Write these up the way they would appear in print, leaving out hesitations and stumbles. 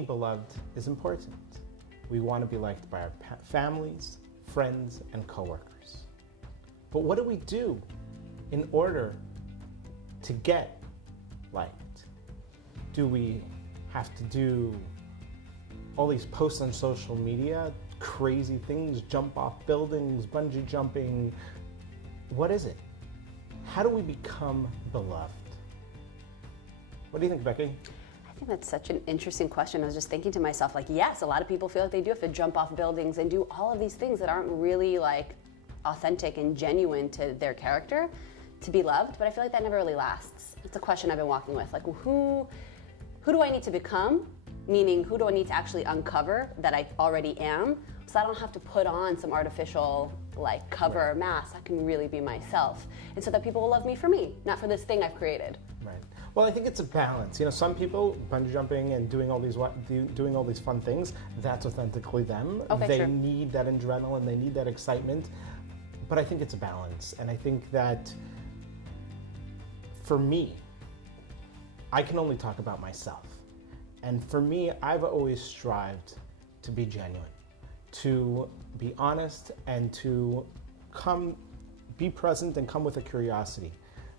being beloved is important. We want to be liked by our families, friends, and coworkers. But what do we do in order to get liked? Do we have to do all these posts on social media, crazy things, jump off buildings, bungee jumping? What is it? How do we become beloved? What do you think, Becky? I think that's such an interesting question. I was just thinking to myself, like, yes, a lot of people feel like they do have to jump off buildings and do all of these things that aren't really like authentic and genuine to their character to be loved, but I feel like that never really lasts. It's a question I've been walking with. Like, who do I need to become? Meaning, who do I need to actually uncover that I already am, so I don't have to put on some artificial like cover or mask. I can really be myself, and so that people will love me for me, not for this thing I've created. Right. Well, I think it's a balance. You know, some people bungee jumping and doing all these fun things, that's authentically them. Okay, they sure. need that adrenaline, they need that excitement. But I think it's a balance, and I think that for me, I can only talk about myself. And for me, I've always strived to be genuine, to be honest, and to be present and come with a curiosity.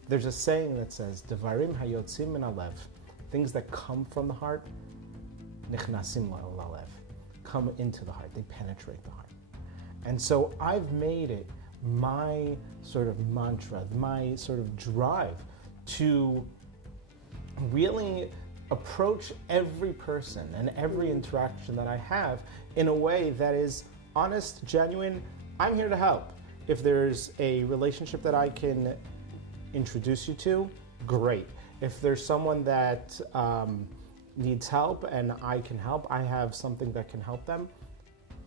There's a saying that says, "Devarim hayotzim min halev," things that come from the heart, nichnasim lalev, come into the heart, they penetrate the heart. And so I've made it my sort of mantra, my sort of drive to really approach every person and every interaction that I have in a way that is honest, genuine. I'm here to help. If there's a relationship that I can introduce you to, great. If there's someone that needs help and I can help, I have something that can help them,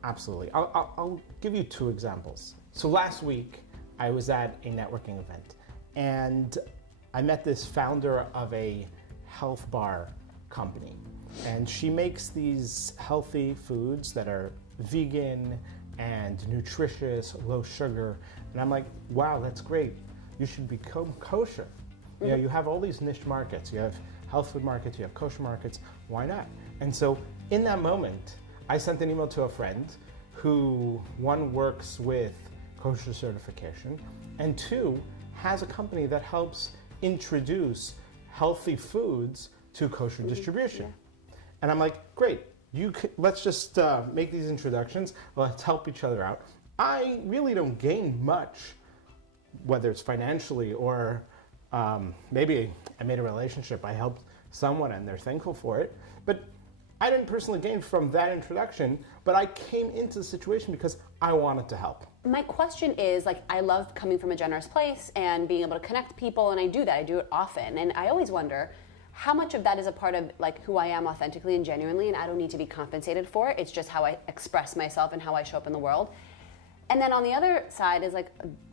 absolutely. I'll give you two examples. So last week, I was at a networking event and I met this founder of a health bar company, and she makes these healthy foods that are vegan and nutritious, low sugar, and I'm like, wow, that's great. You should become kosher. You know, you have all these niche markets. You have health food markets, you have kosher markets, why not? And so in that moment, I sent an email to a friend who, one, works with kosher certification, and two, has a company that helps introduce healthy foods to kosher distribution. And I'm like, great, let's just make these introductions, let's help each other out. I really don't gain much, whether it's financially or maybe I made a relationship, I helped someone and they're thankful for it, but I didn't personally gain from that introduction, but I came into the situation because I wanted to help. My question is, like, I love coming from a generous place and being able to connect people, and I do that. I do it often, and I always wonder how much of that is a part of like who I am authentically and genuinely, and I don't need to be compensated for it. It's just how I express myself and how I show up in the world. And then on the other side is like,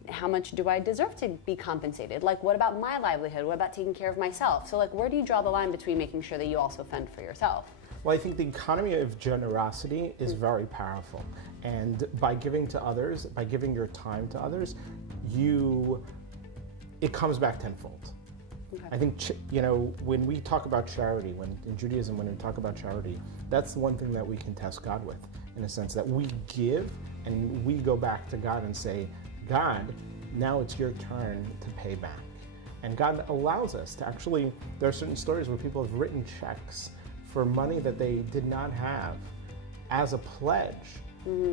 how much do I deserve to be compensated? Like, what about my livelihood? What about taking care of myself? So like, where do you draw the line between making sure that you also fend for yourself? Well, I think the economy of generosity is very powerful. And by giving to others, by giving your time to others, it comes back tenfold. Okay. I think, when we talk about charity, in Judaism, when we talk about charity, that's the one thing that we can test God with, in a sense that we give and we go back to God and say, God, now it's your turn to pay back. And God allows us to actually, there are certain stories where people have written checks for money that they did not have as a pledge,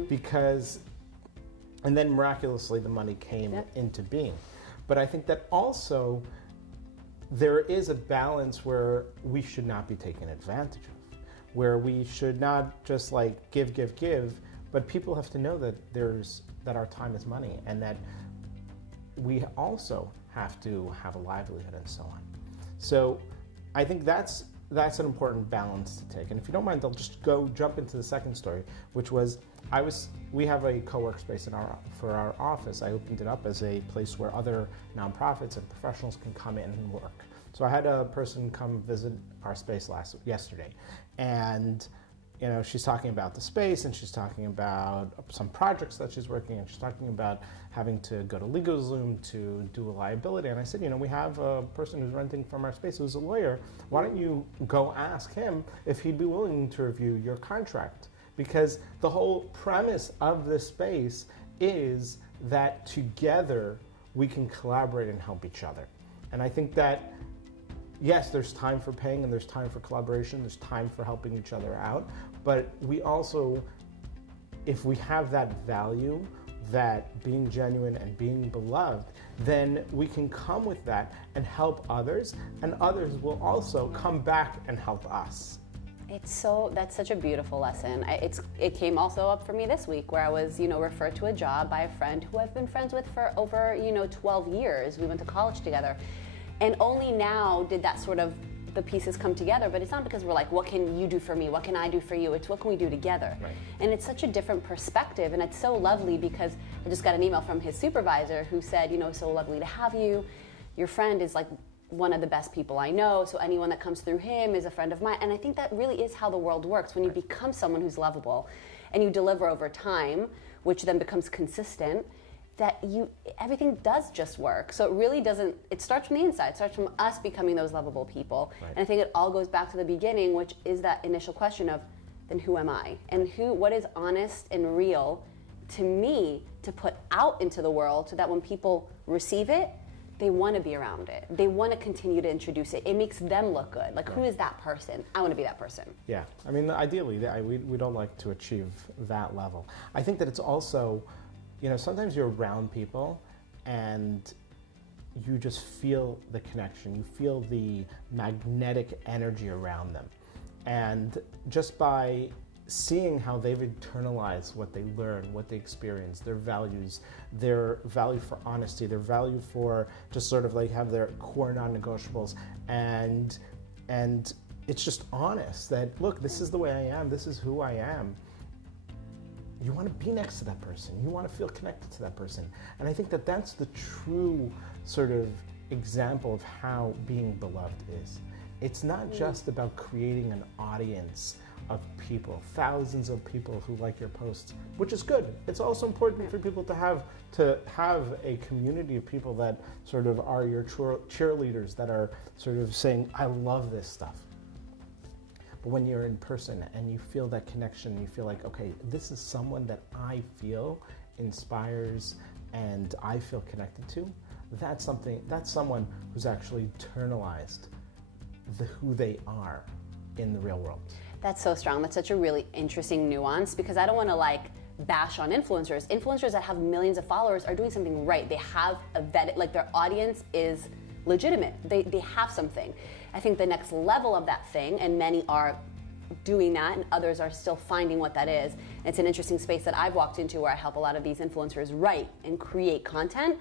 because, and then miraculously the money came into being. But I think that also there is a balance where we should not be taken advantage of, where we should not just like give, but people have to know that that our time is money, and that we also have to have a livelihood and so on. So I think that's an important balance to take. And if you don't mind, I'll just jump into the second story, which was we have a co-work space for our office. I opened it up as a place where other nonprofits and professionals can come in and work. So I had a person come visit our space yesterday, and she's talking about the space, and she's talking about some projects that she's working, and she's talking about having to go to LegalZoom to do a liability. And I said, we have a person who's renting from our space who's a lawyer. Why don't you go ask him if he'd be willing to review your contract? Because the whole premise of this space is that together we can collaborate and help each other. And I think that, yes, there's time for paying and there's time for collaboration, there's time for helping each other out, but we also, if we have that value, that being genuine and being beloved, then we can come with that and help others, and others will also come back and help us. That's such a beautiful lesson. It came also up for me this week, where I was, referred to a job by a friend who I've been friends with for over, 12 years. We went to college together. And only now did that sort of, the pieces come together, but it's not because we're like, what can you do for me? What can I do for you? It's what can we do together? Right. And it's such a different perspective, and it's so lovely because I just got an email from his supervisor who said, so lovely to have you. Your friend is like one of the best people I know, so anyone that comes through him is a friend of mine. And I think that really is how the world works. When you become someone who's lovable and you deliver over time, which then becomes consistent, that everything does just work. So it really doesn't, it starts from the inside. It starts from us becoming those lovable people. Right. And I think it all goes back to the beginning, which is that initial question of, then who am I? And what is honest and real to me to put out into the world, so that when people receive it, they want to be around it. They want to continue to introduce it. It makes them look good. Like, who is that person? I want to be that person. Yeah, I mean, ideally, we don't like to achieve that level. I think that it's also, sometimes you're around people and you just feel the connection. You feel the magnetic energy around them. And just by seeing how they've internalized what they learn, what they experience, their values, their value for honesty, their value for just sort of like have their core non-negotiables, and it's just honest that, look, this is the way I am, this is who I am. You want to be next to that person. You want to feel connected to that person. And I think that that's the true sort of example of how being beloved is. It's not just about creating an audience of people, thousands of people who like your posts, which is good. It's also important for people to have a community of people that sort of are your cheerleaders, that are sort of saying, I love this stuff. But when you're in person and you feel that connection, you feel like, okay, this is someone that I feel inspires and I feel connected to, that's someone who's actually internalized who they are in the real world. That's so strong. That's such a really interesting nuance, because I don't want to bash on influencers. Influencers that have millions of followers are doing something right. They have their audience is legitimate. They have something. I think the next level of that thing, and many are doing that and others are still finding what that is. It's an interesting space that I've walked into where I help a lot of these influencers write and create content,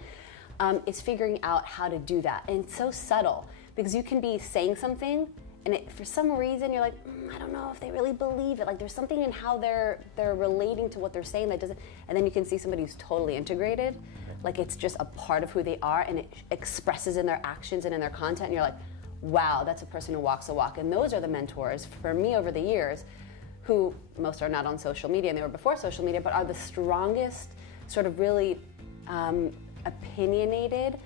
is figuring out how to do that. And it's so subtle, because you can be saying something and for some reason you're like, I don't know if they really believe it. Like, there's something in how they're relating to what they're saying that doesn't, and then you can see somebody who's totally integrated, like it's just a part of who they are and it expresses in their actions and in their content, and you're like, wow, that's a person who walks the walk. And those are the mentors for me over the years, who most are not on social media, and they were before social media, but are the strongest, sort of really opinionated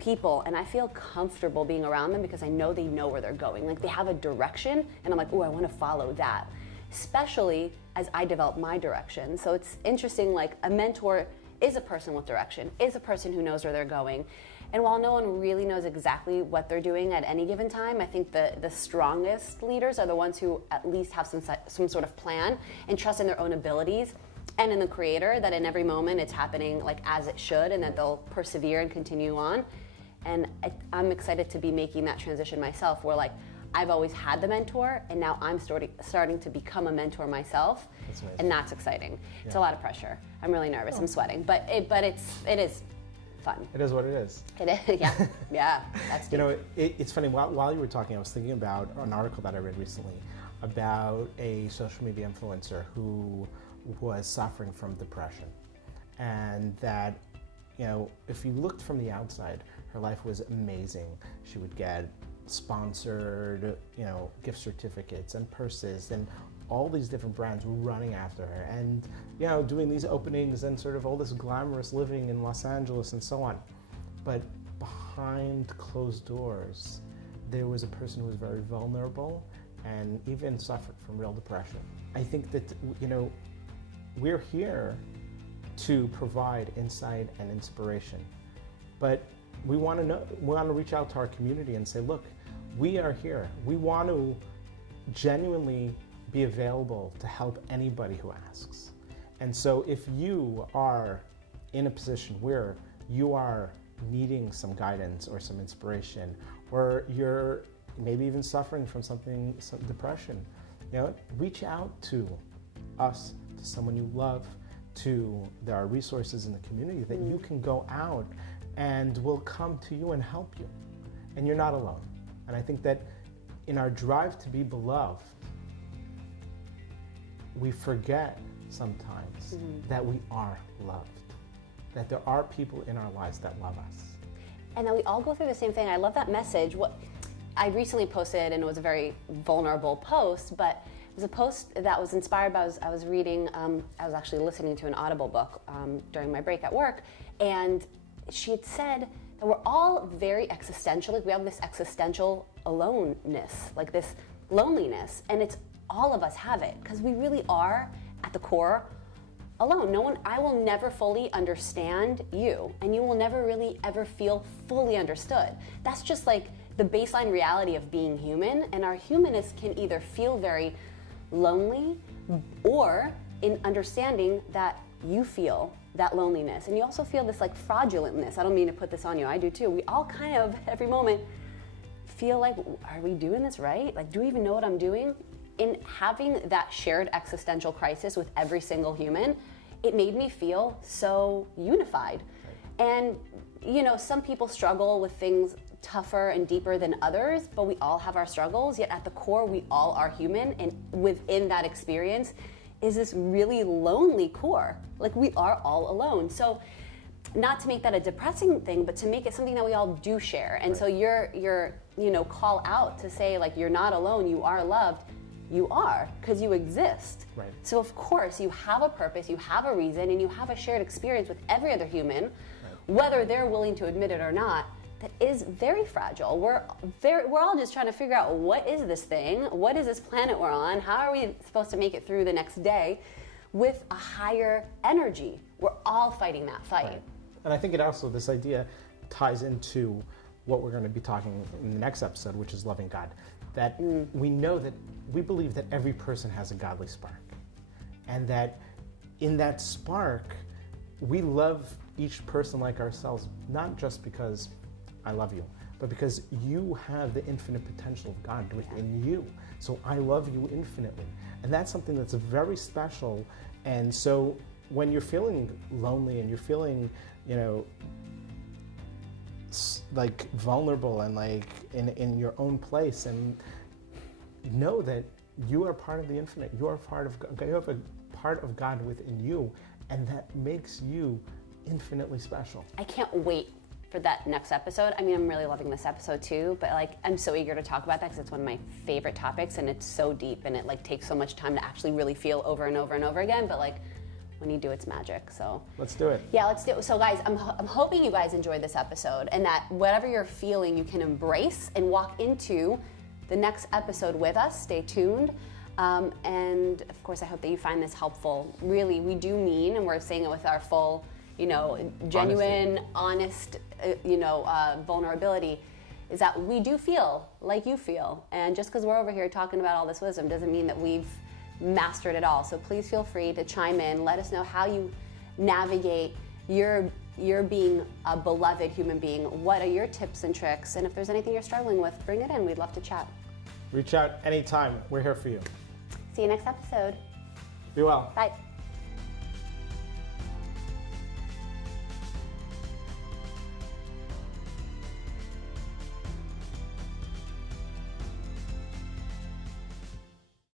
people. And I feel comfortable being around them because I know they know where they're going. Like, they have a direction, and I'm like, oh, I want to follow that, especially as I develop my direction. So it's interesting, like, a mentor is a person with direction, is a person who knows where they're going. And while no one really knows exactly what they're doing at any given time, I think the strongest leaders are the ones who at least have some sort of plan and trust in their own abilities and in the creator, that in every moment it's happening like as it should, and that they'll persevere and continue on. And I'm excited to be making that transition myself, where like I've always had the mentor, and now I'm starting to become a mentor myself. That's amazing. And that's exciting. Yeah. It's a lot of pressure. I'm really nervous. I'm sweating, but it is fun. It is what it is. It is, yeah, yeah. That's deep. You know, it's funny. While you were talking, I was thinking about an article that I read recently about a social media influencer who was suffering from depression, and that, you know, if you looked from the outside, her life was amazing. She would get sponsored, you know, gift certificates and purses and all these different brands running after her and, you know, doing these openings and sort of all this glamorous living in Los Angeles and so on. But behind closed doors, there was a person who was very vulnerable and even suffered from real depression. I think that, you know, we're here to provide insight and inspiration, but we want to reach out to our community and say, look, we are here. We want to genuinely be available to help anybody who asks. And so if you are in a position where you are needing some guidance or some inspiration, or you're maybe even suffering from some depression, you know, reach out to us, to someone you love, there are resources in the community that you can go out and we'll come to you and help you. And you're not alone. And I think that in our drive to be beloved, we forget sometimes that we are loved, that there are people in our lives that love us. And that we all go through the same thing. I love that message. What I recently posted, and it was a very vulnerable post, but it was a post that was inspired by, I was reading, I was actually listening to an Audible book during my break at work, and she had said that we're all very existential, like we have this existential aloneness, like this loneliness, and it's all of us have it, because we really are, at the core, alone. I will never fully understand you, and you will never really ever feel fully understood. That's just like the baseline reality of being human, and our humanness can either feel very lonely or in understanding that you feel that loneliness, and you also feel this like fraudulentness. I don't mean to put this on you, I do too. We all kind of, every moment, feel like, are we doing this right? Like, do we even know what I'm doing? In having that shared existential crisis with every single human, it made me feel so unified. And, you know, some people struggle with things tougher and deeper than others, but we all have our struggles, yet at the core, we all are human, and within that experience is this really lonely core. Like, we are all alone. So, not to make that a depressing thing, but to make it something that we all do share. And so your you know, call out to say, like, you're not alone, you are loved. You are, because you exist. Right. So of course you have a purpose, you have a reason, and you have a shared experience with every other human, whether they're willing to admit it or not, that is very fragile. We're all just trying to figure out, what is this thing? What is this planet we're on? How are we supposed to make it through the next day with a higher energy? We're all fighting that fight. Right. And I think it also, this idea ties into what we're going to be talking in the next episode, which is loving God. That we believe that every person has a godly spark. And that in that spark, we love each person like ourselves, not just because I love you, but because you have the infinite potential of God within you. So I love you infinitely. And that's something that's very special. And so when you're feeling lonely and you're feeling, you know, like vulnerable and like in your own place, and know that you are part of the infinite. You are part of God. You have a part of God within you, and that makes you infinitely special. I can't wait for that next episode. I mean, I'm really loving this episode too, but like, I'm so eager to talk about that because it's one of my favorite topics, and it's so deep, and it like takes so much time to actually really feel over and over and over again. But like, when you do, it's magic. So let's do it. Yeah, let's do it. So guys, I'm hoping you guys enjoyed this episode, and that whatever you're feeling, you can embrace and walk into the next episode with us. Stay tuned. And of course, I hope that you find this helpful. Really, we do mean, and we're saying it with our full, you know, genuine, honest, vulnerability, is that we do feel like you feel. And just because we're over here talking about all this wisdom doesn't mean that we've mastered it all. So please feel free to chime in. Let us know how you navigate your being a beloved human being. What are your tips and tricks? And if there's anything you're struggling with, bring it in. We'd love to chat. Reach out anytime. We're here for you. See you next episode. Be well. Bye.